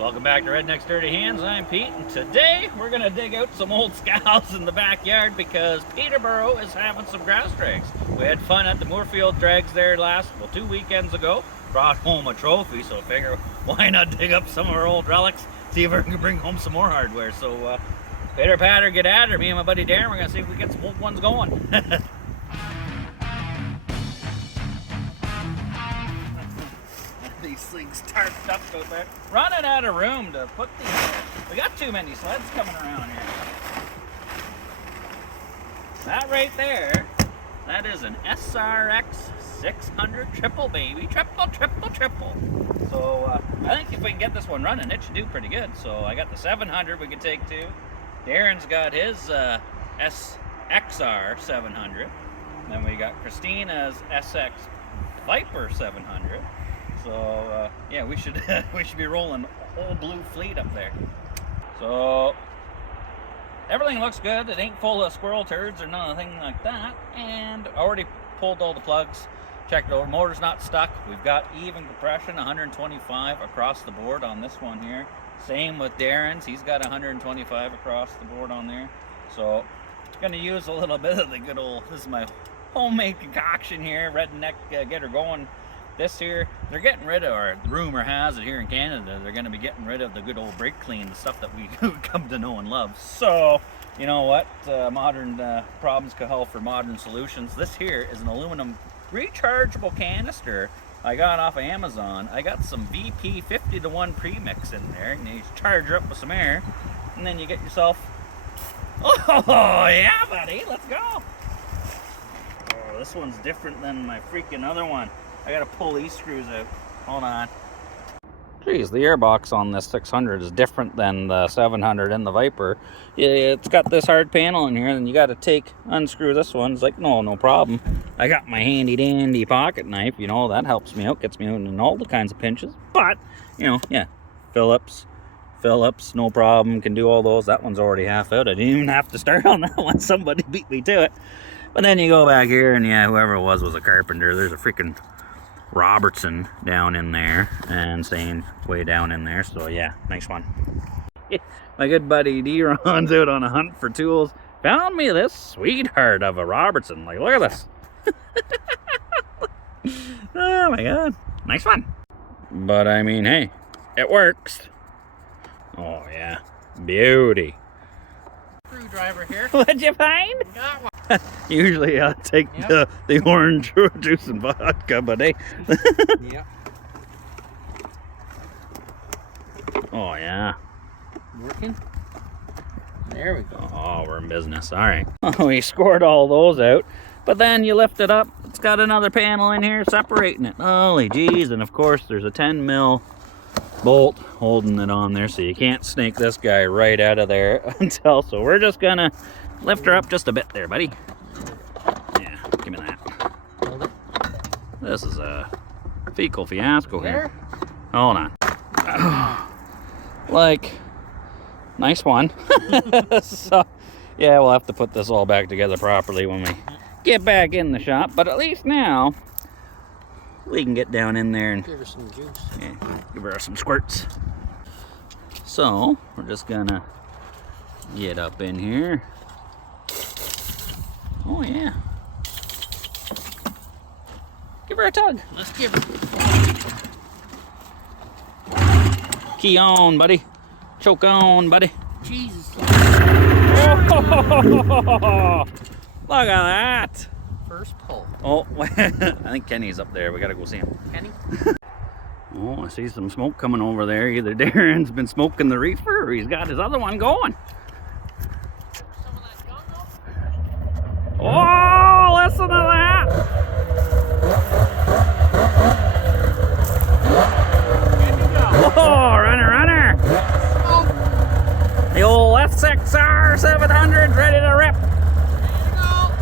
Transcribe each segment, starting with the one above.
Welcome back to Redneck's Dirty Hands. I'm Pete, and today we're going to dig out some old scows in the backyard because Peterborough is having some grass drags. We had fun at the Moorfield drags there 2 weekends ago. Brought home a trophy, so I figure why not dig up some of our old relics, see if we can bring home some more hardware. So pitter patter, get at her. Me and my buddy Darren, we're going to see if we get some old ones going. These things tarped up out there. Running out of room to put these. We got too many sleds coming around here. That right there, that is an SRX 600 triple baby. Triple. So I think if we can get this one running, it should do pretty good. So I got the 700 we can take too. Darren's got his SXR 700. Then we got Christina's SX Viper 700. So yeah, we should be rolling a whole blue fleet up there. So everything looks good. It ain't full of squirrel turds or nothing like that. And already pulled all the plugs, checked it over. Motor's not stuck. We've got even compression, 125 across the board on this one here. Same with Darren's. He's got 125 across the board on there. So gonna use a little bit of the good old. This is my homemade concoction here. Redneck get her going. This here, they're getting rid of, or the rumor has it here in Canada, they're going to be getting rid of the good old brake clean, the stuff that we come to know and love. So, you know what? Modern problems call for modern solutions. This here is an aluminum rechargeable canister I got off of Amazon. I got some VP 50-to-1 premix in there, and you charge her up with some air, and then you get yourself. Oh yeah, buddy, let's go. Oh, this one's different than my freaking other one. I gotta pull these screws out. Hold on. Geez, the airbox on this 600 is different than the 700 and the Viper. Yeah, it's got this hard panel in here, and you gotta unscrew this one. It's like, no problem. I got my handy dandy pocket knife, you know, that helps me out, gets me out in all the kinds of pinches. But, you know, yeah, Phillips, no problem, can do all those. That one's already half out. I didn't even have to start on that one. Somebody beat me to it. But then you go back here, and yeah, whoever it was a carpenter. There's a freaking Robertson down in there, and staying way down in there. So yeah, nice one. My good buddy D-Ron's out on a hunt for tools. Found me this sweetheart of a Robertson. Like, look at this. Oh my god, nice one. But I mean, hey, it works. Oh yeah, beauty. Screwdriver here. What'd you find? Got one. Usually I take the orange juice and vodka, but hey. Yep. Oh yeah. Working. There we go. Oh, we're in business. All right. Oh, we scored all those out, but then you lift it up. It's got another panel in here separating it. Holy jeez! And of course, there's a 10 mil bolt holding it on there, so you can't snake this guy right out of there until. So we're just gonna lift her up just a bit there, buddy. Yeah, give me that. Hold it. This is a fecal fiasco here. There. Hold on. Like, nice one. So, yeah, we'll have to put this all back together properly when we get back in the shop. But at least now, we can get down in there and give her some juice. Yeah, give her some squirts. So, we're just gonna get up in here. Oh yeah. Give her a tug. Let's give her. Key on, buddy. Choke on, buddy. Jesus. Oh, look at that. First pull. Oh, I think Kenny's up there. We gotta go see him. Kenny? Oh, I see some smoke coming over there. Either Darren's been smoking the reefer or he's got his other one going. Some of that gun though? Oh, listen to that. Oh, runner. Oh. The old SXR 700 ready to rip.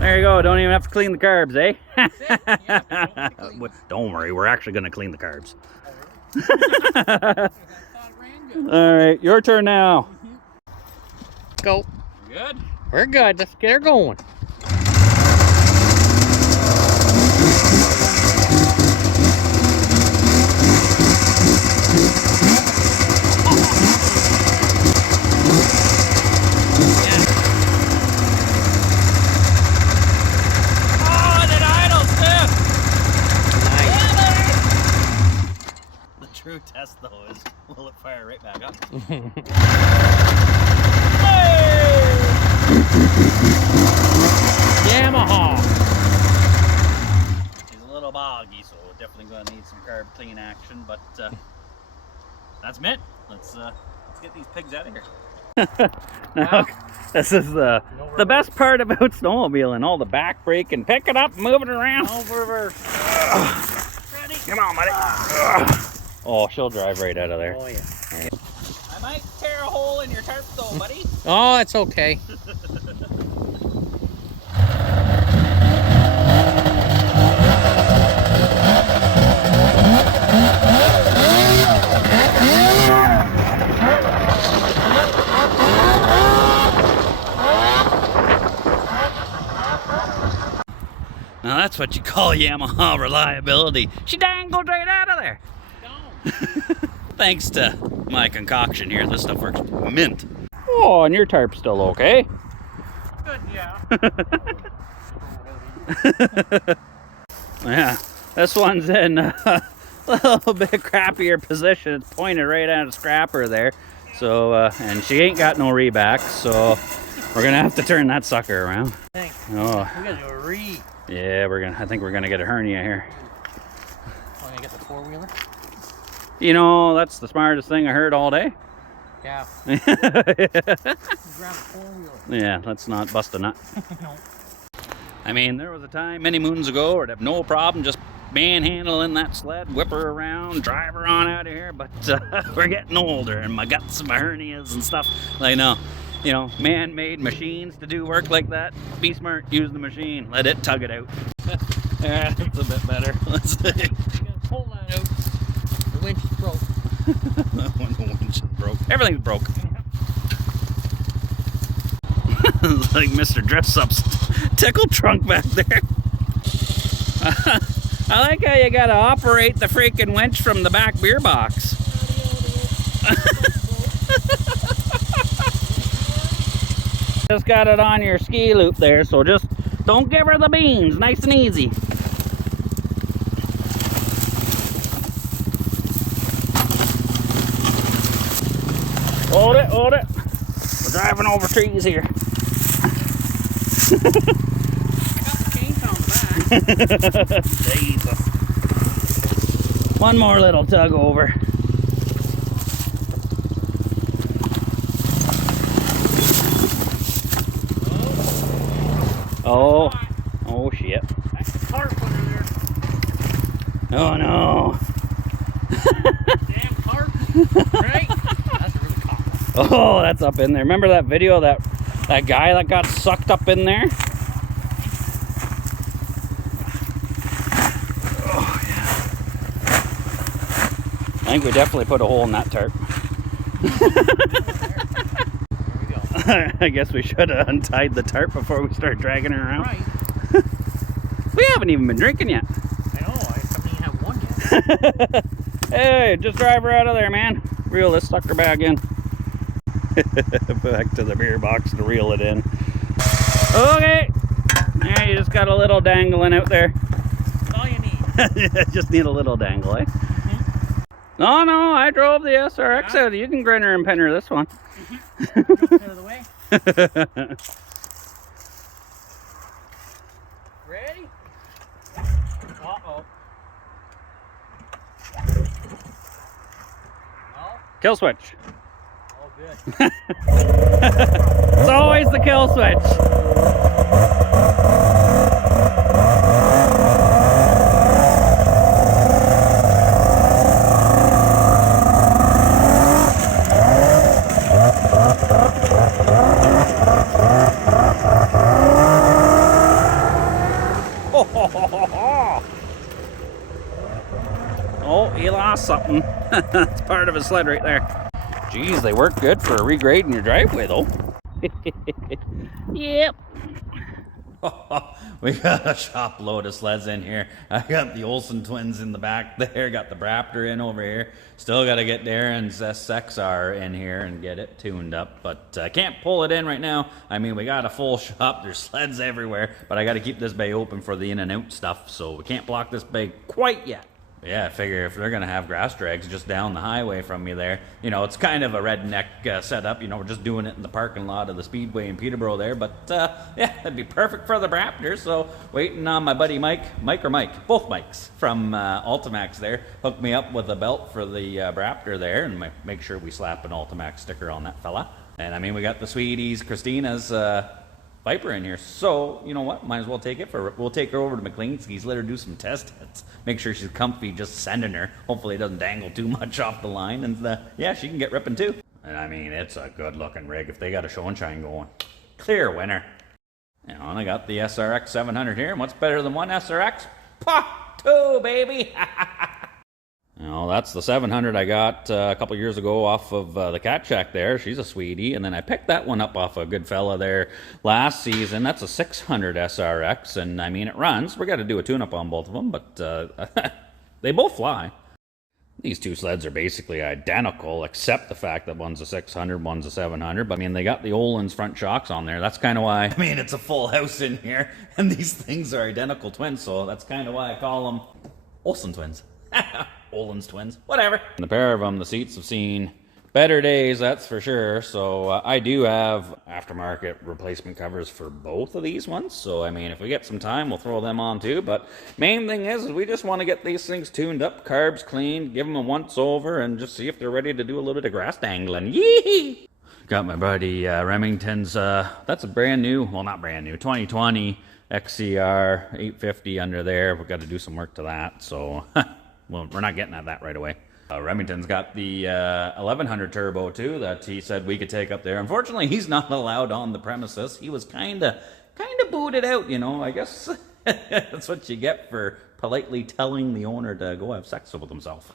There you go. Don't even have to clean the carbs, eh? Don't worry, we're actually going to clean the carbs. All right, your turn now. Go. Good? We're good. Let's get her going. Will it fire right back up? Yamaha. He's a little boggy, so we're definitely going to need some carb clean action, but that's it. Let's get these pigs out of here. Now, this is the best part about snowmobiling, all the back braking, pick it up, move it around. No reverse. Ready? Come on, buddy. Oh, she'll drive right out of there. Oh, yeah. I might tear a hole in your tarp though, buddy. Oh, it's okay. Now that's what you call Yamaha reliability. She dangled right out of there. Thanks to my concoction here, this stuff works mint. Oh, and your tarp's still okay. Good, yeah. Yeah, this one's in a little bit crappier position. It's pointed right at a scrapper there. So, and she ain't got no reback, so we're gonna have to turn that sucker around. Thanks. Oh. We're gonna do a re. Yeah, I think we're gonna get a hernia here. Want to get the four-wheeler? You know, that's the smartest thing I heard all day. Yeah. Grab a four-wheeler. Yeah, let's not bust a nut. No. I mean, there was a time many moons ago where I'd have no problem just manhandling that sled, whip her around, drive her on out of here, but we're getting older and my guts and my hernias and stuff. Like, no, you know, man-made machines to do work like that. Be smart, use the machine, let it tug it out. Yeah, that's a bit better. Let's see. You gotta pull that out. The winch is broke. When the winch is broke. Everything's broke. It's like Mr. Dress-Up's tickle trunk back there. I like how you gotta operate the freaking winch from the back beer box. Just got it on your ski loop there, so just don't give her the beans. Nice and easy. Hold it, hold it. We're driving over trees here. I got the chainsaw on the back. Jesus. One more little tug over. Oh, oh shit. That's the tarp under there. Oh no. Damn tarp. Right? That's a really cock one. Oh, that's up in there. Remember that video, that guy that got sucked up in there? Oh, yeah. I think we definitely put a hole in that tarp. There we go. I guess we should have untied the tarp before we start dragging her around. Right. We haven't even been drinking yet. I know, I haven't even had one yet. Hey, just drive her out of there, man. Reel this sucker back in. Back to the beer box to reel it in. Okay. Yeah, you just got a little dangling out there. That's all you need. Just need a little dangle, eh? No, no, I drove the SRX out. You can grin her and pin her this one. Out of the way. Ready? Uh-oh. No? Kill switch. Oh, good. It's always the kill switch. Oh, he lost something. That's part of his sled right there. Geez, they work good for regrading your driveway, though. Yep. We got a shop load of sleds in here. I got the Olsen twins in the back there, got the BRAAPTOR in over here. Still got to get Darren's SXR in here and get it tuned up, but I can't pull it in right now. I mean, we got a full shop. There's sleds everywhere, but I got to keep this bay open for the in and out stuff, so we can't block this bay quite yet. Yeah, I figure if they're gonna have grass drags just down the highway from me there, you know, it's kind of a redneck setup. You know, we're just doing it in the parking lot of the Speedway in Peterborough there. But yeah, that'd be perfect for the Raptor. So waiting on my buddy Mike, both Mikes from Ultimax there, hooked me up with a belt for the Raptor there, and make sure we slap an Ultimax sticker on that fella. And I mean, we got the Sweeties, Christina's Viper in here, so you know what, might as well take it for, we'll take her over to McLeanski's, let her do some test hits, make sure she's comfy just sending her, hopefully it doesn't dangle too much off the line, and yeah, she can get ripping too. And I mean, it's a good looking rig. If they got a show and shine going, clear winner. You know, and I got the SRX 700 here, and what's better than one SRX? Pah, two, baby. You know, that's the 700 I got a couple years ago off of the Cat Shack there. She's a sweetie. And then I picked that one up off a good fella there last season. That's a 600 SRX. And I mean, it runs. We're going to do a tune-up on both of them, but they both fly. These two sleds are basically identical, except the fact that one's a 600, one's a 700. But I mean, they got the Öhlins front shocks on there. That's kind of why, I mean, it's a full house in here. And these things are identical twins. So that's kind of why I call them Olsen twins. Öhlins twins, whatever. And the pair of them, the seats have seen better days, that's for sure. So I do have aftermarket replacement covers for both of these ones. So I mean, if we get some time, we'll throw them on too. But main thing is we just want to get these things tuned up, carbs cleaned, give them a once over, and just see if they're ready to do a little bit of grass dangling. Yee! Got my buddy Remington's, that's a brand new, well not brand new, 2020 XCR 850 under there. We've got to do some work to that. So well, we're not getting at that right away. Remington's got the 1100 turbo too that he said we could take up there. Unfortunately, he's not allowed on the premises. He was kind of booted out, you know. I guess that's what you get for politely telling the owner to go have sex with himself.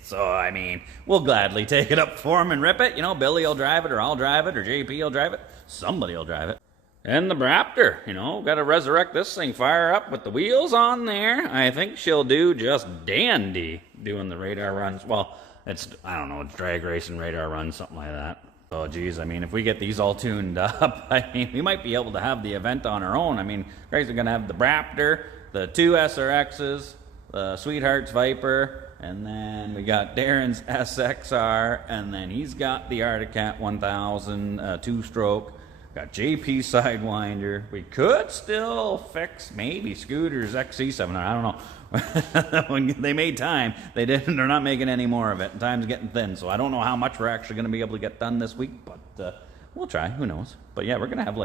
So, I mean, we'll gladly take it up for him and rip it. You know, Billy will drive it, or I'll drive it, or JP will drive it. Somebody will drive it. And the BRAAPTOR, you know, got to resurrect this thing, fire up with the wheels on there. I think she'll do just dandy doing the radar runs. Well, it's, I don't know, it's drag racing radar runs, something like that. Oh, geez, I mean, if we get these all tuned up, I mean, we might be able to have the event on our own. I mean, guys are going to have the BRAAPTOR, the two SRXs, the Sweetheart's Viper, and then we got Darren's SXR, and then he's got the Arctic Cat 1000 two-stroke. Got JP Sidewinder. We could still fix maybe Scooter's XC700. I don't know. When they made time, they didn't. They're not making any more of it. And time's getting thin, so I don't know how much we're actually going to be able to get done this week, but we'll try. Who knows? But yeah, we're going to have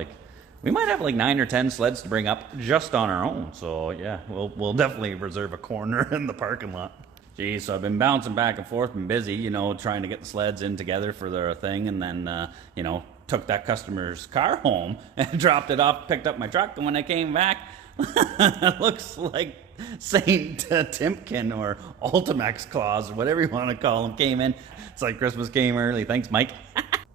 we might have 9 or 10 sleds to bring up just on our own. So yeah, we'll definitely reserve a corner in the parking lot. Geez, so I've been bouncing back and forth, been busy, you know, trying to get the sleds in together for their thing, and then, you know, took that customer's car home and dropped it off, picked up my truck, and when I came back, it looks like Saint Timken or Ultimax Claus or whatever you want to call them came in. It's like Christmas came early. Thanks, Mike.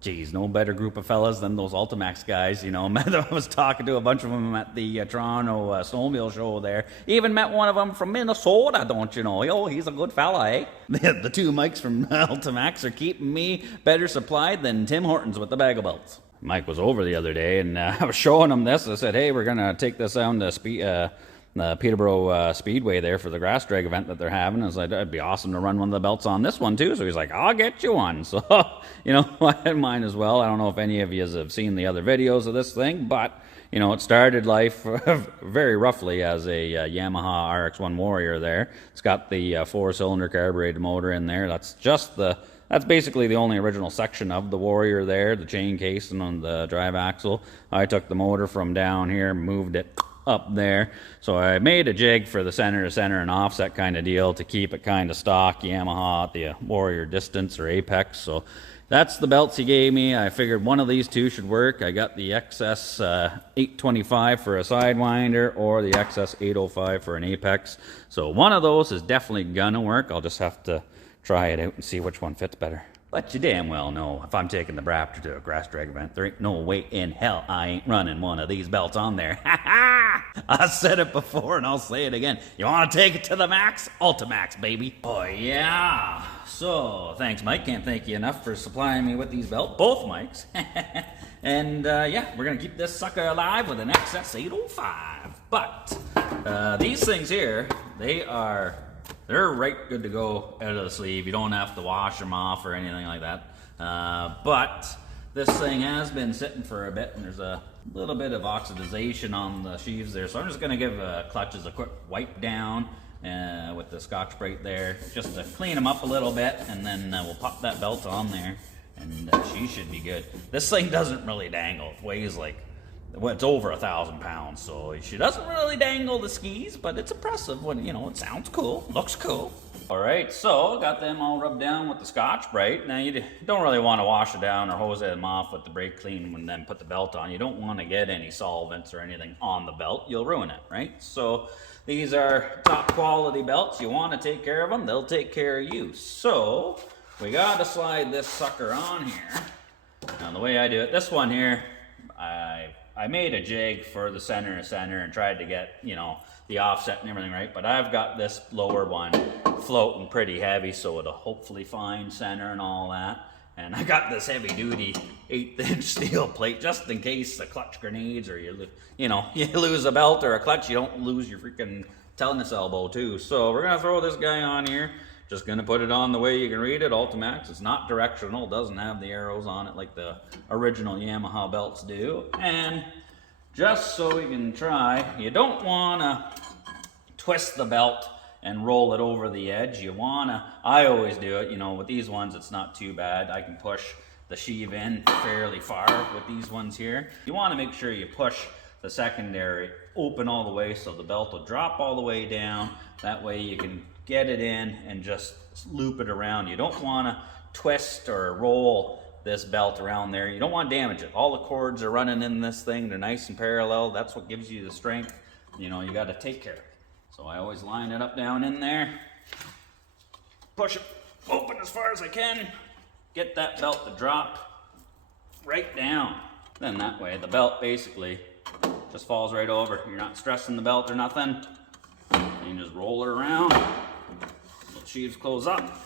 Geez, no better group of fellas than those Ultimax guys, you know. I was talking to a bunch of them at the Toronto snowmobile show there. Even met one of them from Minnesota, don't you know? Oh, he's a good fella, eh? The two Mikes from Ultimax are keeping me better supplied than Tim Hortons with the bag of belts. Mike was over the other day, and I was showing him this. I said, hey, we're going to take this down to the Peterborough Speedway there for the grass drag event that they're having. I was like, it'd be awesome to run one of the belts on this one too. So he's like, I'll get you one. So, you know, I had mine as well. I don't know if any of you have seen the other videos of this thing, but, you know, it started life very roughly as a Yamaha RX-1 Warrior there. It's got the 4-cylinder carbureted motor in there. That's basically the only original section of the Warrior there, the chain case and on the drive axle. I took the motor from down here, moved it up there. So I made a jig for the center to center and offset kind of deal to keep it kind of stock Yamaha at the Warrior distance or apex. So that's the belts he gave me. I figured one of these two should work. I got the XS 825 for a Sidewinder or the XS 805 for an apex. So one of those is definitely gonna work. I'll just have to try it out and see which one fits better. But you damn well know if I'm taking the BRAAPTOR to a grass drag event, there ain't no way in hell I ain't running one of these belts on there. Ha ha! I said it before and I'll say it again. You want to take it to the max? Ultimax, baby. Oh yeah. So thanks, Mike. Can't thank you enough for supplying me with these belts. Both Mikes. And yeah, we're going to keep this sucker alive with an XS 805. But these things here, they are they're right good to go out of the sleeve. You don't have to wash them off or anything like that. But this thing has been sitting for a bit, and there's a little bit of oxidization on the sheaves there. So I'm just going to give clutches a quick wipe down with the Scotch-Brite there, just to clean them up a little bit, and then we'll pop that belt on there, and she should be good. This thing doesn't really dangle. It weighs like, well, it's over 1,000 pounds, so she doesn't really dangle the skis, but it's impressive when, you know, it sounds cool, looks cool. All right, so got them all rubbed down with the Scotch-Brite. Now you don't really want to wash it down or hose them off with the brake clean and then put the belt on. You don't want to get any solvents or anything on the belt. You'll ruin it, right? So these are top quality belts. You want to take care of them, they'll take care of you. So we got to slide this sucker on here. Now the way I do it, this one here, I made a jig for the center and tried to get, you know, the offset and everything right, but I've got this lower one floating pretty heavy, so it'll hopefully find center and all that. And I got this heavy duty 1/8" steel plate just in case the clutch grenades, or you lose a belt or a clutch, you don't lose your freaking tennis elbow too. So we're gonna throw this guy on here. Just gonna put it on the way you can read it, Ultimax. It's not directional, doesn't have the arrows on it like the original Yamaha belts do. And just so we can try, you don't wanna twist the belt and roll it over the edge. You wanna, I always do it, you know, with these ones it's not too bad. I can push the sheave in fairly far with these ones here. You wanna make sure you push the secondary open all the way so the belt will drop all the way down. That way you can get it in and just loop it around. You don't wanna twist or roll this belt around there. You don't want to damage it. All the cords are running in this thing. They're nice and parallel. That's what gives you the strength. You know, you got to take care of it. So I always line it up down in there. Push it open as far as I can. Get that belt to drop right down. Then that way the belt basically just falls right over. You're not stressing the belt or nothing. You can just roll it around. The sheaves close up.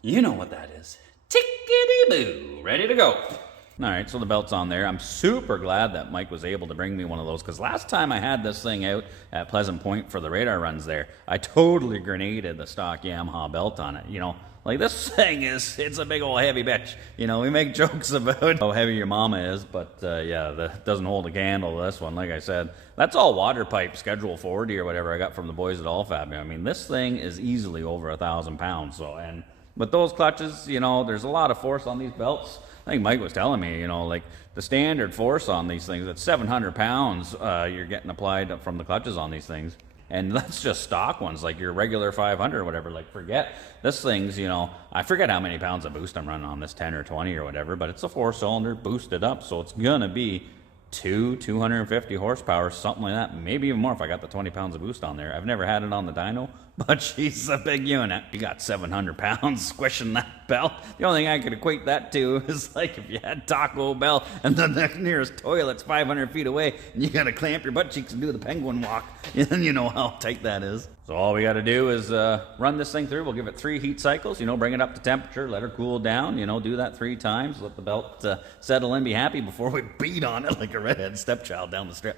You know what that is. Tickety-boo, ready to go. All right, so the belt's on there. I'm super glad that Mike was able to bring me one of those, because last time I had this thing out at Pleasant Point for the radar runs there, I totally grenaded the stock Yamaha belt on it. You know, like this thing it's a big old heavy bitch. You know, we make jokes about how heavy your mama is, but yeah, that doesn't hold a candle to this one. Like I said, that's all water pipe Schedule 40 or whatever I got from the boys at Allfab. I mean, this thing is easily over 1,000 pounds, so, and with those clutches, you know, there's a lot of force on these belts. I think Mike was telling me, you know, like the standard force on these things, it's 700 pounds you're getting applied from the clutches on these things. And that's just stock ones, like your regular 500 or whatever. Like, forget, this thing's, you know, I forget how many pounds of boost I'm running on this, 10 or 20 or whatever, but it's a 4-cylinder boosted up, so it's gonna be 250 horsepower, something like that, maybe even more if I got the 20 pounds of boost on there. I've never had it on the dyno, but she's a big unit. You got 700 pounds squishing that belt. The only thing I could equate that to is like if you had Taco Bell and the nearest toilet's 500 feet away and you gotta clamp your butt cheeks and do the penguin walk, and you know how tight that is. So all we gotta do is run this thing through. We'll give it 3 heat cycles, you know, bring it up to temperature, let her cool down, you know, do that 3 times, let the belt settle in, be happy before we beat on it like a redhead stepchild down the strip.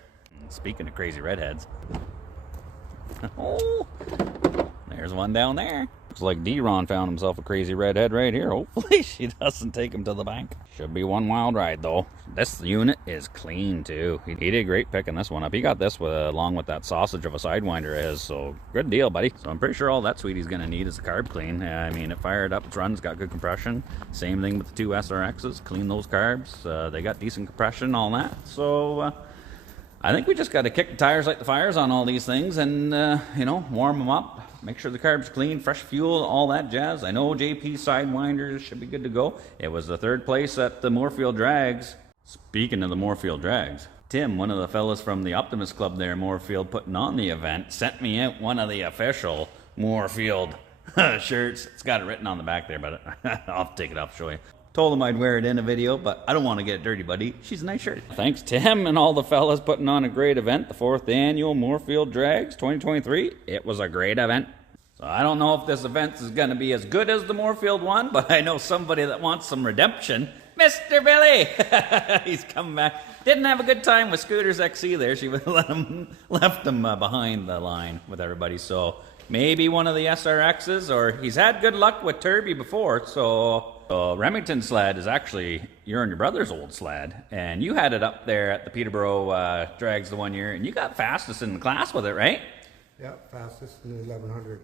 Speaking of crazy redheads. Oh, there's one down there. Looks like D-Ron found himself a crazy redhead right here. Hopefully she doesn't take him to the bank. Should be one wild ride though. This unit is clean too. He did great picking this one up. He got this along with that sausage of a Sidewinder is, so good deal, buddy. So I'm pretty sure all that sweetie's gonna need is a carb clean. I mean, it fired up, it runs, got good compression. Same thing with the 2 SRXs. Clean those carbs. They got decent compression, all that. So I think we just got to kick the tires like the fires on all these things and, you know, warm them up. Make sure the carb's clean, fresh fuel, all that jazz. I know JP Sidewinders should be good to go. It was the 3rd place at the Moorfield Drags. Speaking of the Moorfield Drags, Tim, one of the fellas from the Optimist Club there, Moorfield, putting on the event, sent me out one of the official Moorfield shirts. It's got it written on the back there, but I'll take it off, show you. Told him I'd wear it in a video, but I don't want to get it dirty, buddy. She's a nice shirt. Thanks to him and all the fellas putting on a great event, the 4th annual Moorfield Drags 2023. It was a great event. So I don't know if this event is going to be as good as the Moorfield one, but I know somebody that wants some redemption. Mr. Billy! He's coming back. Didn't have a good time with Scooter's XC there. She left him behind the line with everybody. So maybe one of the SRXs, or he's had good luck with Turby before. So Remington sled is actually your and your brother's old sled, and you had it up there at the Peterborough Drags the one year, and you got fastest in the class with it, right? Yeah, fastest in the 1100.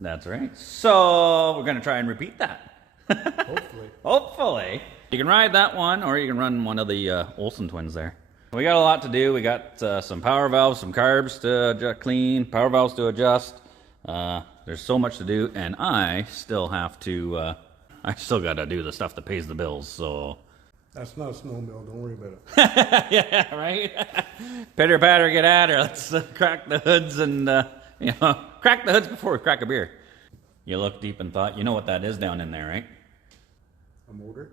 That's right. So we're gonna try and repeat that. Hopefully. Hopefully. You can ride that one, or you can run one of the Olsen twins there. We got a lot to do. We got some power valves, some carbs to clean, power valves to adjust. There's so much to do, and I still have to, I still got to do the stuff that pays the bills, so. That's not a snowmobile, don't worry about it. Yeah, right? Pitter patter, get at her. Let's crack the hoods and, you know, crack the hoods before we crack a beer. You look deep in thought. You know what that is down in there, right? A motor?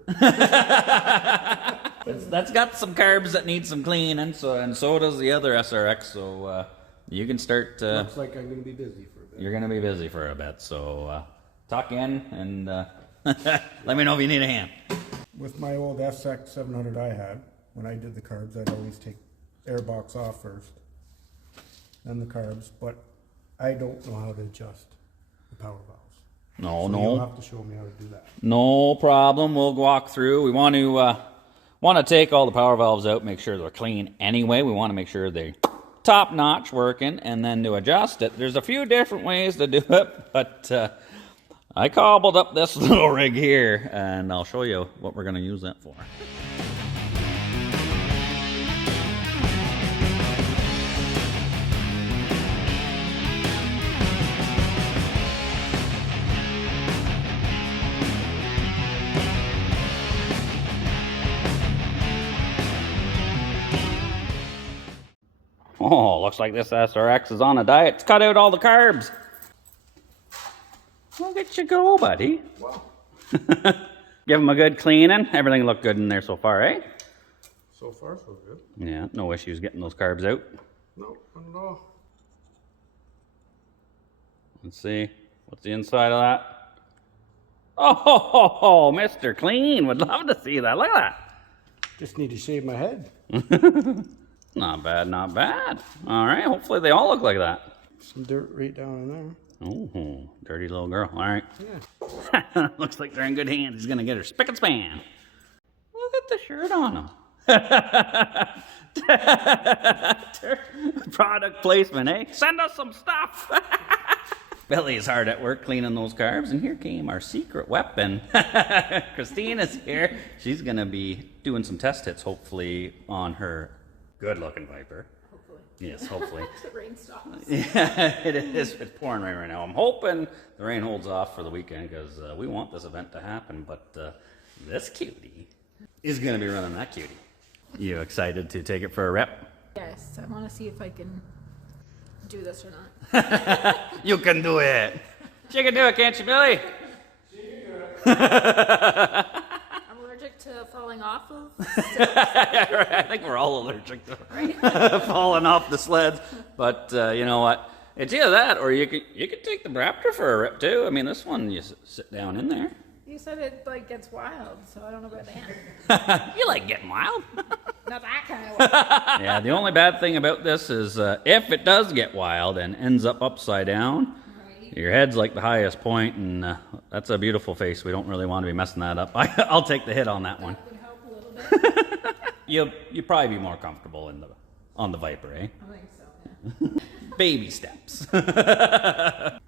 That's got some carbs that need some cleaning, and so does the other SRX, so you can start... Looks like I'm going to be busy for a bit. You're going to be busy for a bit, so tuck in and let me know if you need a hand. With my old SX 700 I had, when I did the carbs, I'd always take airbox off first, then the carbs, but I don't know how to adjust the power valves. No, so no. You'll have to show me how to do that. No problem. We'll walk through. We want to take all the power valves out, make sure they're clean anyway. We want to make sure they're top notch working, and then to adjust it. There's a few different ways to do it, but I cobbled up this little rig here, and I'll show you what we're going to use that for. Oh, looks like this SRX is on a diet. It's cut out all the carbs. Look at you go, buddy. Wow. Give him a good cleaning. Everything looked good in there so far, eh? So far, so good. Yeah, no issues getting those carbs out. No, not at all. Let's see. What's the inside of that? Oh, Mr. Clean. Would love to see that. Look at Just need to shave my head. that. Not bad, not bad. All right, hopefully they all look like that. Some dirt right down in there. Oh, dirty little girl. All right. Yeah. Looks like they're in good hands. He's going to get her spick and span. Look at the shirt on him. Product placement, eh? Send us some stuff. Billy is hard at work cleaning those carbs, and here came our secret weapon. Christine is here. She's going to be doing some test hits, hopefully, on her good-looking Viper. Hopefully. Yes, hopefully. The rain stops. Yeah, it is. It's pouring rain right now. I'm hoping the rain holds off for the weekend because we want this event to happen, but this cutie is going to be running that cutie. You excited to take it for a rep? Yes, I want to see if I can do this or not. You can do it. She can do it, can't you, Billy? She can do it. I'm allergic to falling off of. I think we're all allergic to falling off the sleds, but you know what? It's either that, or you could take the Raptor for a rip too. I mean, this one you sit down in there. You said it like gets wild, so I don't know about that. You like getting wild? Not that kind of wild. Yeah, the only bad thing about this is if it does get wild and ends up upside down, Right. your head's like the highest point, and that's a beautiful face. We don't really want to be messing that up. I'll take the hit on that one. That would help a little bit. You'll probably be more comfortable on the Viper, eh? I think so, yeah. Baby steps.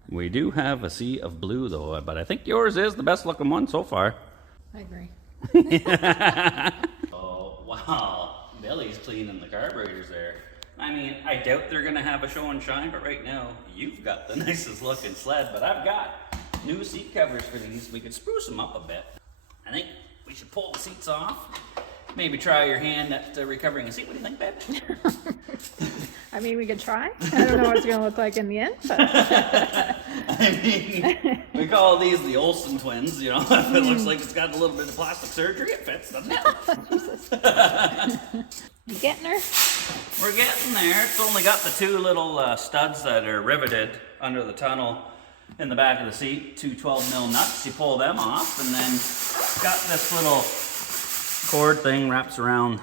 We do have a sea of blue though, but I think yours is the best looking one so far. I agree. Oh, wow. Billy's cleaning the carburetors there. I mean, I doubt they're going to have a show and shine, but right now, you've got the nicest looking sled. But I've got new seat covers for these. We could spruce them up a bit. I think we should pull the seats off. Maybe try your hand at recovering a seat. What do you think, babe? I mean, we could try. I don't know what it's going to look like in the end, but I mean, we call these the Olsen twins, you know. If it looks like it's got a little bit of plastic surgery, it fits, doesn't it? you getting her? We're getting there. It's only got the two little studs that are riveted under the tunnel in the back of the seat, two 12mm nuts. You pull them off, and then got this little cord thing wraps around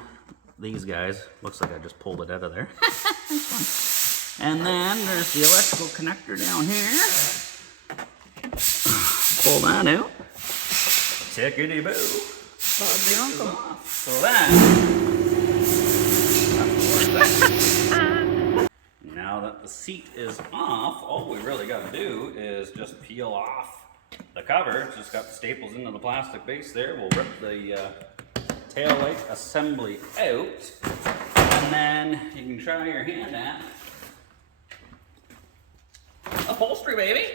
these guys. Looks like I just pulled it out of there. And then there's the electrical connector down here. Pull that out. Tickety-boo. Bob's your uncle. So that. Now that the seat is off, all we really got to do is just peel off the cover. It's just got the staples into the plastic base there. We'll rip the tail light assembly out, and then you can try your hand at upholstery, baby.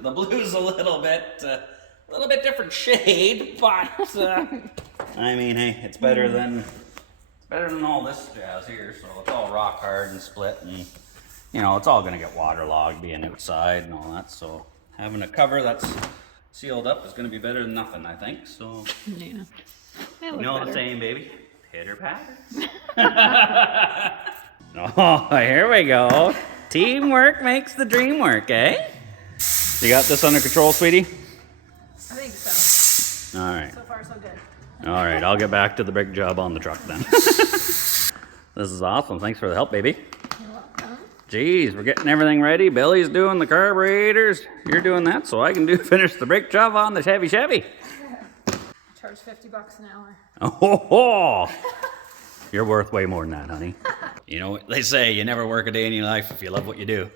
The blue's a little bit different shade, but I mean, hey, it's better than all this jazz here. So it's all rock hard and split, and you know it's all gonna get waterlogged being outside and all that. So having a cover that's sealed up is gonna be better than nothing, I think. So Yeah. you know the saying, baby, pitter patter. Oh, here we go. Teamwork makes the dream work, eh? You got this under control, sweetie? I think so. All right. So far, so good. All right, I'll get back to the big job on the truck then. This is awesome. Thanks for the help, baby. You're welcome. Jeez, we're getting everything ready. Billy's doing the carburetors. You're doing that, so I can finish the brake job on the Chevy. Charge $50 an hour. Oh, you're worth way more than that, honey. You know what they say, you never work a day in your life if you love what you do.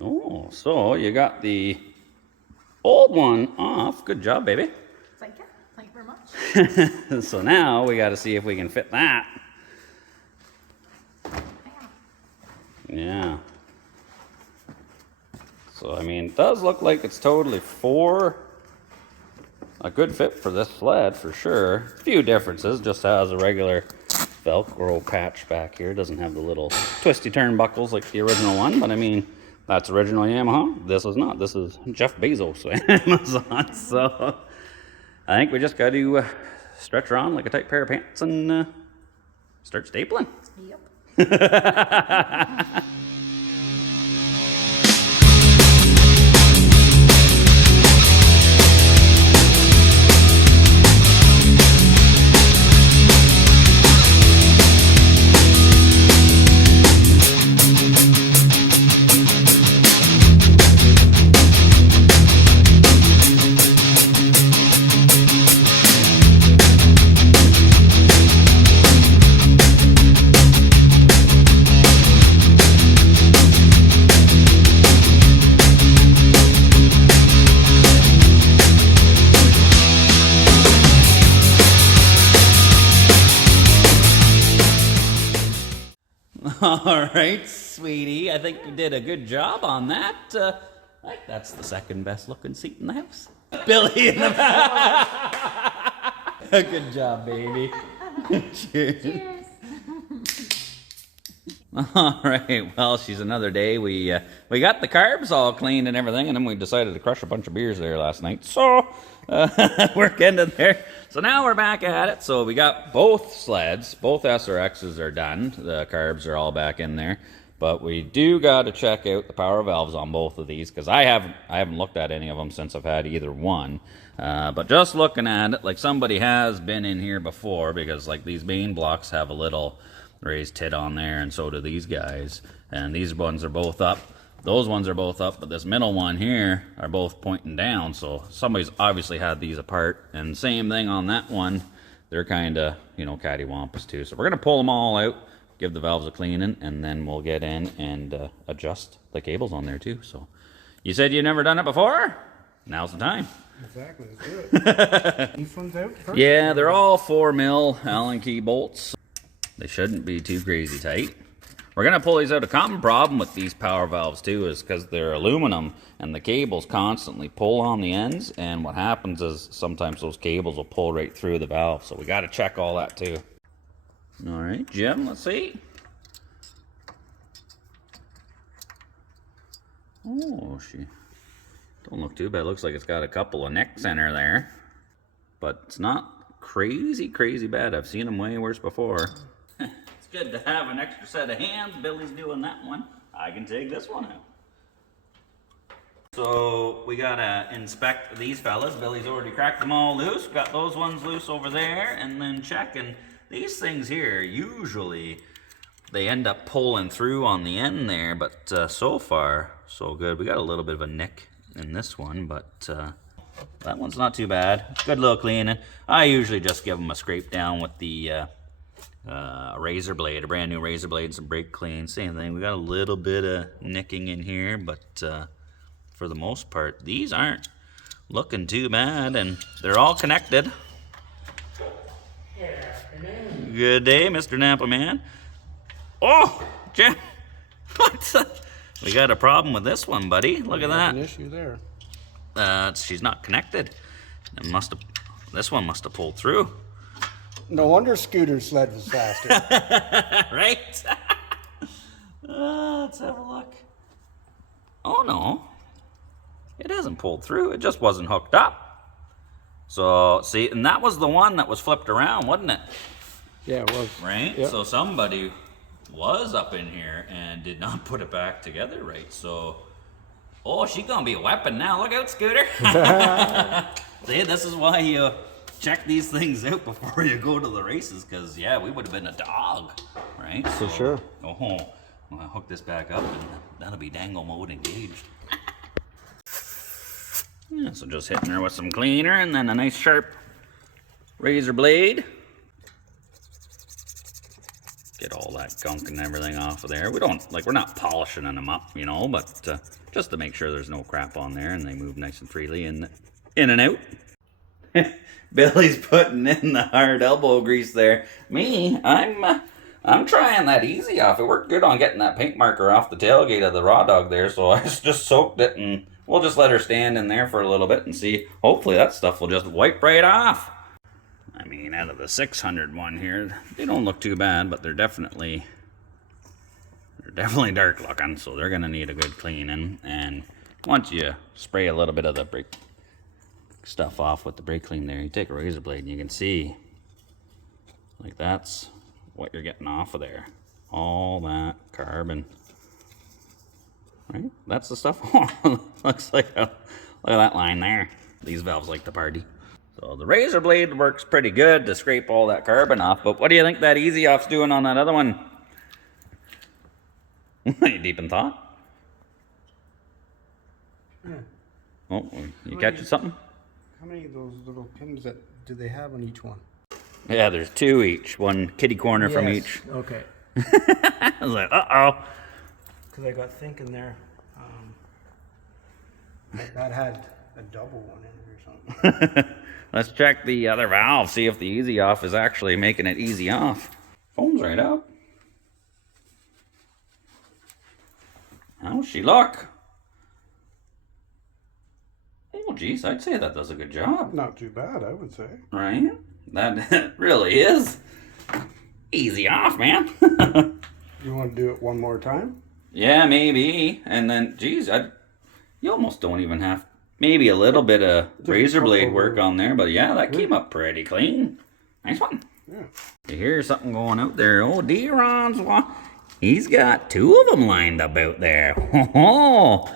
Oh, so you got the old one off. Good job, baby. Thank you. Thank you very much. So now we got to see if we can fit that. Yeah. So, I mean, it does look like it's totally a good fit for this sled for sure. A few differences, just has a regular Velcro patch back here. It doesn't have the little twisty turnbuckles like the original one, but I mean, that's original Yamaha. This is not. This is Jeff Bezos Amazon. So I think we just got to stretch her on like a tight pair of pants and start stapling. Yep. All right, sweetie. I think you did a good job on that. I think that's the second best looking seat in the house. Billy in the back. Good job, baby. Cheers. Cheers. All right. Well, she's another day. We got the carbs all cleaned and everything, and then we decided to crush a bunch of beers there last night. So we're getting there. So now we're back at it. So we got both sleds, both SRXs are done. The carbs are all back in there, but we do got to check out the power valves on both of these because I haven't looked at any of them since I've had either one. But just looking at it, like somebody has been in here before because like these main blocks have a little raised tit on there, and so do these guys. And these ones are both up. Those ones are both up, but this middle one here are both pointing down, so somebody's obviously had these apart. And same thing on that one. They're kind of, you know, cattywampus too. So we're going to pull them all out, give the valves a cleaning, and then we'll get in and adjust the cables on there too. So you said you've never done it before? Now's the time. Exactly, let's do it. These ones out first? Yeah, they're all 4mm Allen key bolts. They shouldn't be too crazy tight. We're going to pull these out. A common problem with these power valves too is because they're aluminum and the cables constantly pull on the ends, and what happens is sometimes those cables will pull right through the valve, so we got to check all that too. All right, Jim, let's see. Oh, she don't look too bad. Looks like it's got a couple of necks in her there, but it's not crazy bad. I've seen them way worse before. It's good to have an extra set of hands. Billy's doing that one. I can take this one out. So we gotta inspect these fellas. Billy's already cracked them all loose. Got those ones loose over there, and then check. And these things here, usually they end up pulling through on the end there, but so far, so good. We got a little bit of a nick in this one, but that one's not too bad. Good little cleaning. I usually just give them a scrape down with the razor blade, a brand new razor blade, and some brake clean. Same thing. We got a little bit of nicking in here, but for the most part, these aren't looking too bad, and they're all connected. Good day, Mr. Napa Man. Oh, Jim, we got a problem with this one, buddy. Look at that. An issue there. She's not connected. This one must have pulled through. No wonder Scooter's sled was faster. Right? Let's have a look. Oh no, it hasn't pulled through. It just wasn't hooked up. So see, and that was the one that was flipped around, wasn't it? Yeah, it was. Right? Yep. So somebody was up in here and did not put it back together right. So, oh, she's gonna be a weapon now. Look out, Scooter. See, this is why you check these things out before you go to the races, because yeah, we would have been a dog, right? For sure. Oh, I'll hook this back up and that'll be dangle mode engaged. Yeah, so just hitting her with some cleaner and then a nice sharp razor blade. Get all that gunk and everything off of there. We're not polishing them up, you know, but just to make sure there's no crap on there and they move nice and freely in and out. Billy's putting in the hard elbow grease there. Me, I'm trying that easy off. It worked good on getting that paint marker off the tailgate of the raw dog there, so I just soaked it, and we'll just let her stand in there for a little bit and see. Hopefully that stuff will just wipe right off. I mean, out of the 600 one here, they don't look too bad, but they're definitely dark looking, so they're gonna need a good cleaning. And once you spray a little bit of the brake stuff off with the brake clean there, you take a razor blade and you can see, like, that's what you're getting off of there. All that carbon, right? That's the stuff. Looks like look at that line there. These valves like to party. So the razor blade works pretty good to scrape all that carbon off, but what do you think that easy off's doing on that other one? Are you deep in thought? Yeah. Oh, you catching something? How many of those little pins do they have on each one? Yeah, there's 2 each. One kitty corner from each. Okay. I was like, uh-oh. Because I got thinking there, that had a double one in it or something. Let's check the other valve, see if the easy off is actually making it easy off. Phone's right up. How's she look? Oh, geez, I'd say that does a good job. Not too bad, I would say. Right? That really is easy off, man. You want to do it one more time? Yeah, maybe. And then, geez, you almost don't even have, maybe a little bit of razor blade work on there, but yeah, that came up pretty clean. Nice one. Yeah. You hear something going out there. Oh, D-Ron's one. He's got 2 of them lined up out there. Oh.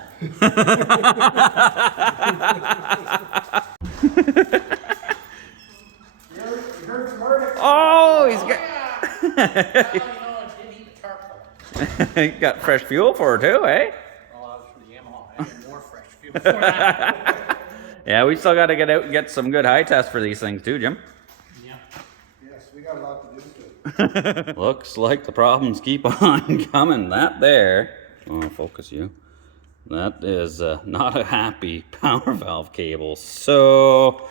Oh, he's got. He got fresh fuel for her too, eh? Well, for the Yamaha, I had more fresh fuel for that. Yeah, we still got to get out and get some good high tests for these things too, Jim. Yeah. Yes, we got a lot to do to it. Looks like the problems keep on coming. That there, oh, focus you. That is not a happy power valve cable. So,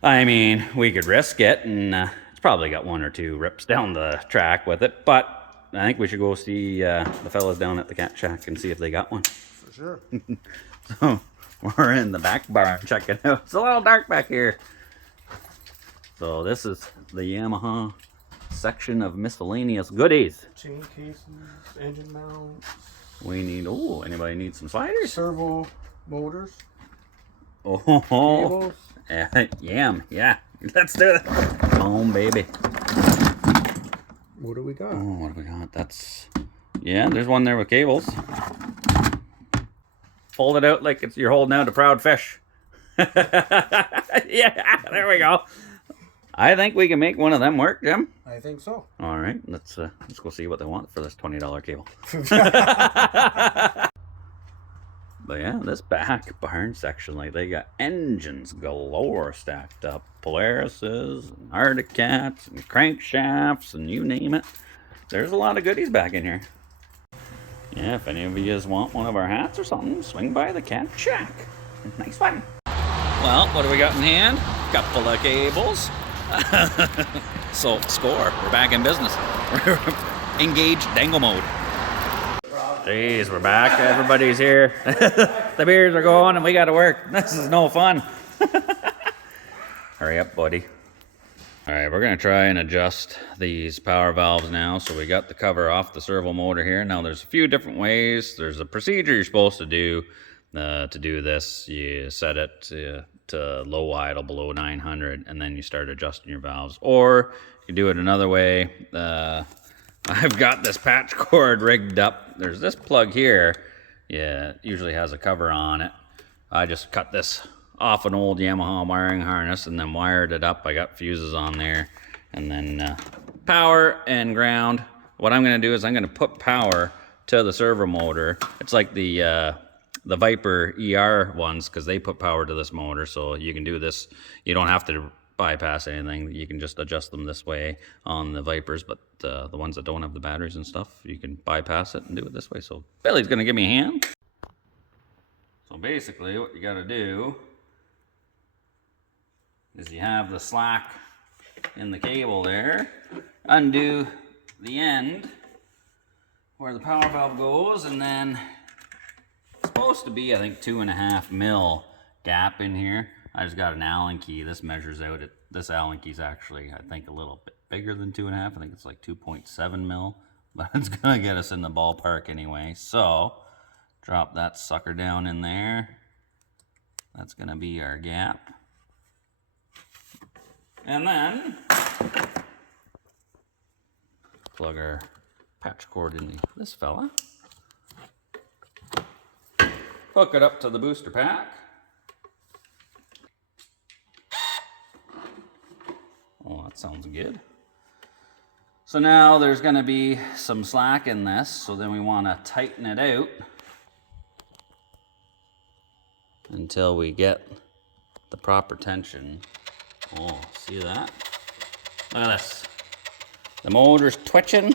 I mean, we could risk it, and it's probably got 1 or 2 rips down the track with it, but I think we should go see the fellas down at the cat shack and see if they got one. For sure. So, we're in the back barn checking out. It's a little dark back here. So this is the Yamaha section of miscellaneous goodies. Chain cases, engine mounts. We need, oh, anybody need some sliders? Servo motors. Oh, Cables. yeah. Let's do it. Home, baby. What do we got? Oh, what do we got? That's, yeah, there's one there with cables. Fold it out like you're holding out a proud fish. Yeah, there we go. I think we can make one of them work, Jim. I think so. All right, let's go see what they want for this $20 cable. But yeah, this back barn section, like they got engines galore stacked up, Polarises, and Arctic Cats, and crankshafts, and you name it. There's a lot of goodies back in here. Yeah, if any of you guys want one of our hats or something, swing by the Cat Shack. Nice one. Well, what do we got in hand? Couple of cables. So, score. We're back in business. We're engaged dangle mode. Jeez, we're back. Everybody's here. The beers are going and we got to work. This is no fun. Hurry up, buddy. All right, we're going to try and adjust these power valves now. So we got the cover off the servo motor here. Now there's a few different ways. There's a procedure you're supposed to do this. You set it to low idle below 900 and then you start adjusting your valves. Or you can do it another way. I've got this patch cord rigged up. There's this plug here. Yeah, it usually has a cover on it. I just cut this off an old Yamaha wiring harness and then wired it up. I got fuses on there. And then power and ground. What I'm going to do is I'm going to put power to the servo motor. It's like the Viper ER ones because they put power to this motor. So you can do this. You don't have to bypass anything. You can just adjust them this way on the Vipers, but the ones that don't have the batteries and stuff, you can bypass it and do it this way. So Billy's gonna give me a hand. So basically what you gotta do is you have the slack in the cable there, undo the end where the power valve goes, and then it's supposed to be, I think, 2.5 mil gap in here. I just got an Allen key. This measures out at, this Allen key's actually, I think, a little bit bigger than 2.5. I think it's like 2.7 mil, but it's gonna get us in the ballpark anyway. So drop that sucker down in there. That's gonna be our gap. And then plug our patch cord in this fella. Hook it up to the booster pack. Oh, that sounds good. So now there's going to be some slack in this, so then we want to tighten it out until we get the proper tension. Oh, see that? Look at this. The motor's twitching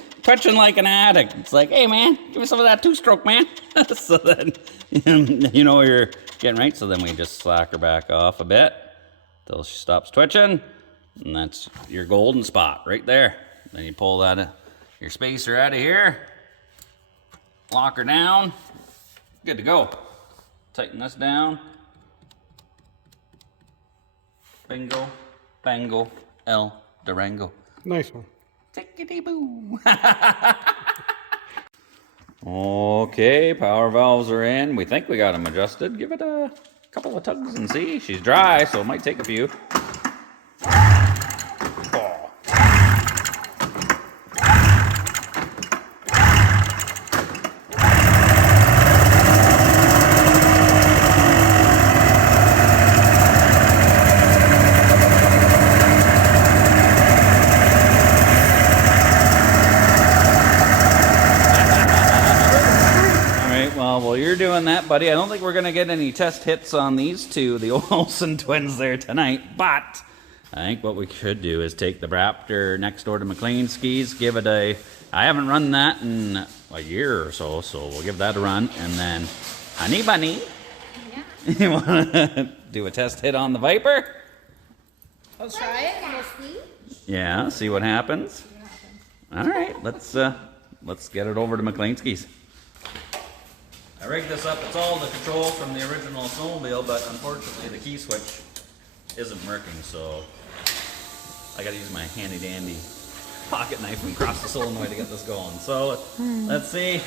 like an addict. It's like, hey man, give me some of that two-stroke, man. So then, you know you're getting right. So then we just slack her back off a bit until she stops twitching. And that's your golden spot right there. Then you pull that your spacer out of here, lock her down, good to go. Tighten this down. Bingo, bango, El Durango. Nice one. Tickety boo. Okay, power valves are in. We think we got them adjusted. Give it a couple of tugs and see. She's dry, so it might take a few. Doing that, buddy. I don't think we're gonna get any test hits on these two, the Olsen twins there tonight, but I think what we could do is take the Raptor next door to McLean skis, give it a, I haven't run that in a year or so, so we'll give that a run, and then honey bunny, yeah. You wanna do a test hit on the Viper? Let's try it. We'll see. Yeah, see what happens. All right, let's get it over to McLean skis. I rigged this up. It's all the control from the original snowmobile, but unfortunately the key switch isn't working, so I gotta use my handy dandy pocket knife and cross the solenoid to get this going. So let's see.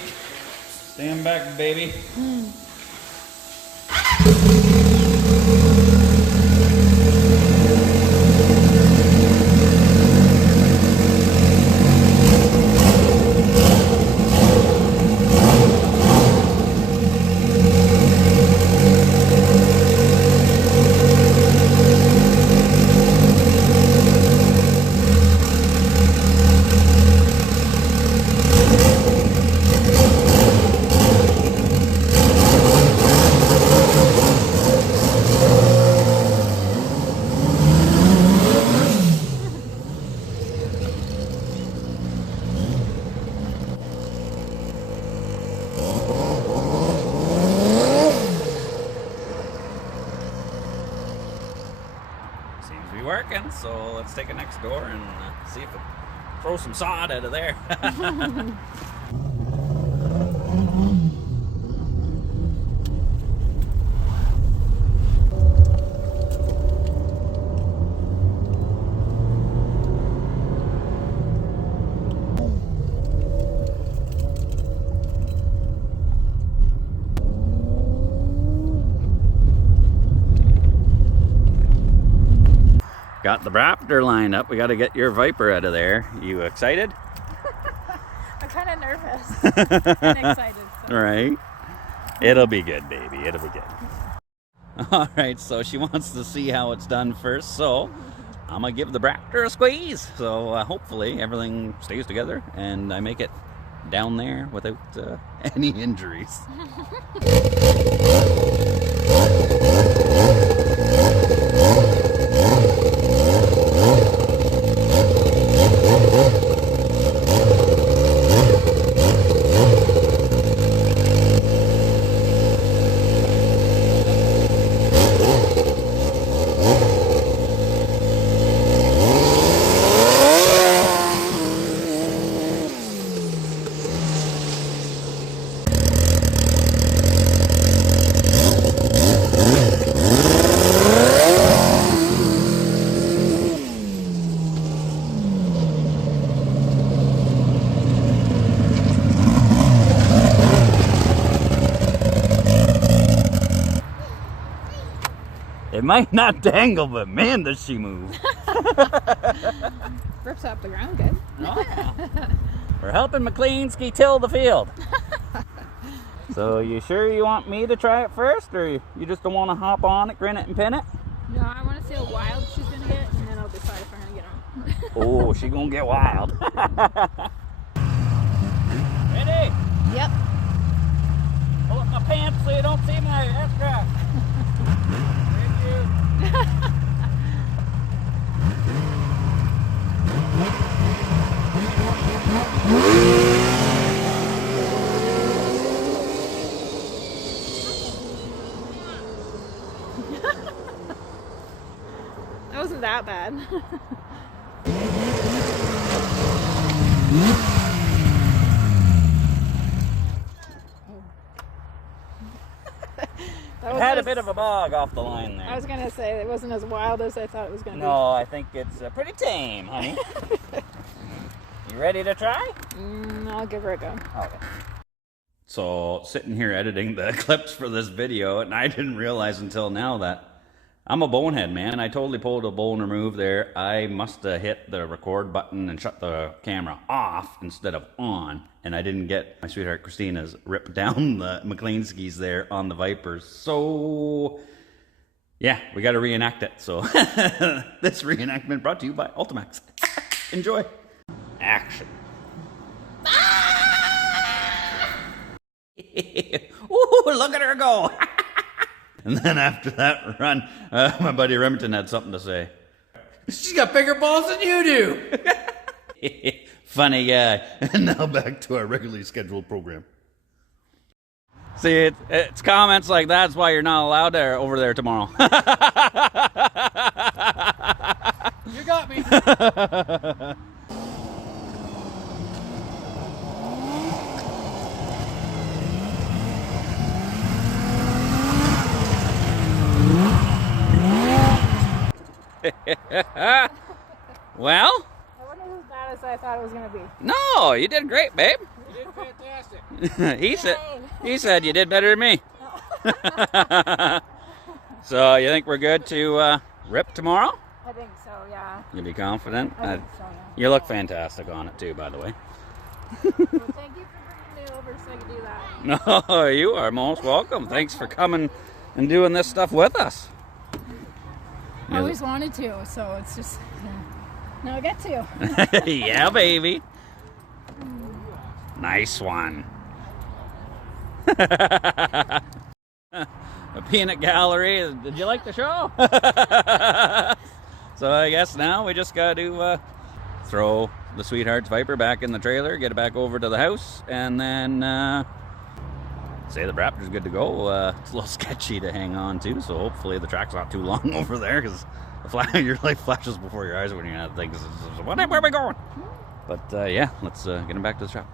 Stand back, baby. Seems to be working, so let's take it next door and see if it throws some sod out of there. Got the Raptor lined up. We got to get your Viper out of there. You excited? I'm kind of nervous and excited. So. Right. It'll be good, baby. It'll be good. All right, so she wants to see how it's done first. So I'm going to give the Raptor a squeeze. So hopefully everything stays together and I make it down there without any injuries. It might not dangle, but man, does she move. Rips up the ground good. Oh, yeah. We're helping McLeanski till the field. So you sure you want me to try it first, or you just don't want to hop on it, grin it, and pin it? No, I want to see how wild she's going to get, and then I'll decide if I'm going to get on. Oh, she gonna get wild. Ready? Yep. Pull up my pants so you don't see my aircraft. Thank you. That wasn't that bad. It had a bit of a bog off the line there. I was going to say, it wasn't as wild as I thought it was going to No, I think it's pretty tame, honey. You ready to try? be. I'll give her a go. Okay. So, sitting here editing the clips for this video, and I didn't realize until now that I'm a bonehead, man. I totally pulled a boner move there. I must have hit the record button and shut the camera off instead of on. And I didn't get my sweetheart Christina's ripped down the McLeanskis there on the Vipers. So, yeah, we got to reenact it. So, this reenactment brought to you by Ultimax. Enjoy. Action. Ooh, look at her go. And then after that run, my buddy Remington had something to say. She's got bigger balls than you do. Funny guy. And now back to our regularly scheduled program. See, it's comments like that's why you're not allowed there over there tomorrow. You got me. Well? It wasn't as bad as I thought it was going to be. No, you did great, babe. You did fantastic. he said you did better than me. So you think we're good to rip tomorrow? I think so, yeah. You be confident? I think so, yeah. You look fantastic on it too, by the way. Well, thank you for bringing me over so I could do that. No, you are most welcome. Thanks for coming and doing this stuff with us. I always wanted to, so it's just, now I get to. Yeah, baby. Nice one. A peanut gallery. Did you like the show? So I guess now we just got to throw the Sweetheart's Viper back in the trailer, get it back over to the house, and then say the Raptor's good to go. It's a little sketchy to hang on to, so hopefully the track's not too long over there, because your life flashes before your eyes when you're at things. Where are we going? But yeah, let's get him back to the shop.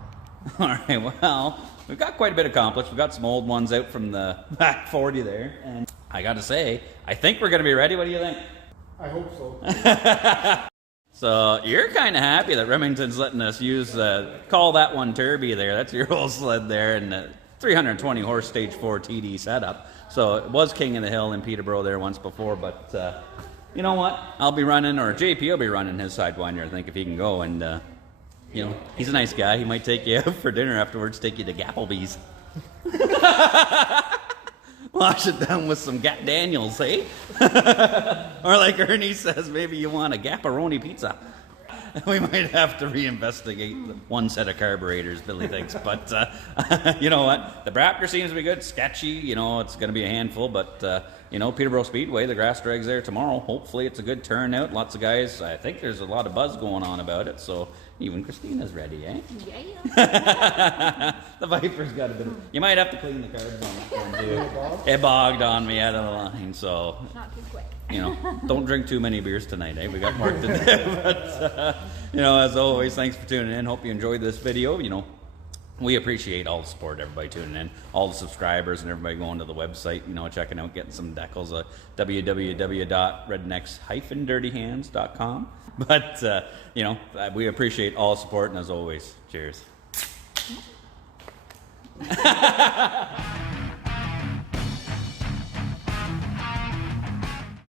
All right, well, we've got quite a bit accomplished. We've got some old ones out from the back 40 there. And I got to say, I think we're going to be ready. What do you think? I hope so. So you're kind of happy that Remington's letting us use, call that one Turby there. That's your old sled there, and 320 horse stage 4 TD setup. So it was King of the Hill in Peterborough there once before, but you know what? I'll be running, or JP will be running his Sidewinder, I think, if he can go. And you know, he's a nice guy. He might take you out for dinner afterwards, take you to Gapplebee's. Wash it down with some Gat Daniels, eh? Or like Ernie says, maybe you want a Gapperoni pizza. We might have to reinvestigate one set of carburetors, Billy thinks. But you know what? The Raptor seems to be good. Sketchy, you know, it's going to be a handful. But, you know, Peterborough Speedway, the grass drag's there tomorrow. Hopefully it's a good turnout. Lots of guys. I think there's a lot of buzz going on about it. So even Christina's ready, eh? Yeah. The Viper's got a bit of... You might have to clean the carbs on that one, too. It bogged on me out of the line, so... Not too quick. You know, don't drink too many beers tonight, eh? We got work to do. But, you know, as always, thanks for tuning in. Hope you enjoyed this video. You know, we appreciate all the support, everybody tuning in, all the subscribers, and everybody going to the website, you know, checking out, getting some decals, www.rednecks-dirtyhands.com. But, you know, we appreciate all the support, and as always, cheers.